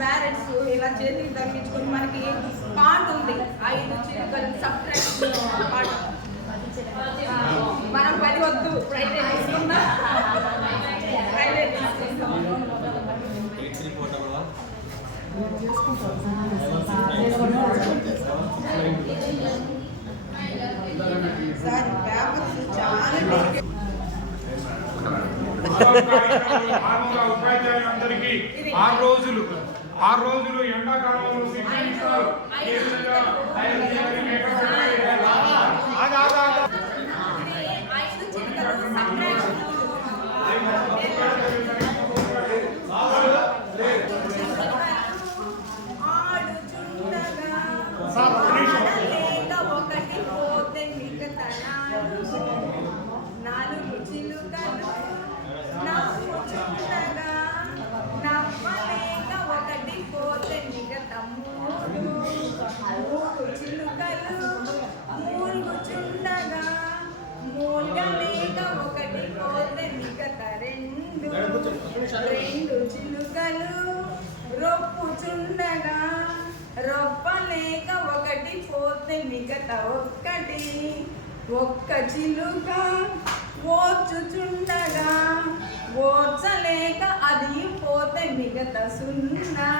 barrettes ఇలా చేతికి తగ్గించుకొని మనకి పాట ఉంది 5 చిలుకలు సబ్ట్రాక్ట్ పాట మనం 10 వద్దు ప్రైవేట్ తీసుకుందాం ప్రైవేట్ తీసుకుందాం సార్ పేపర్స్ చాలా ఉపాధ్యాయులందరికీ 6 రోజులు ఎండాకాలంలో రెండు చిలుకలు రొప్పుచుండగా రొప్పలేక ఒకటి పోతే మిగతా ఒక్కటి ఒక్క చిలుక ఓర్చుచుండగా ఓర్చలేక అది పోతే మిగతా సున్నా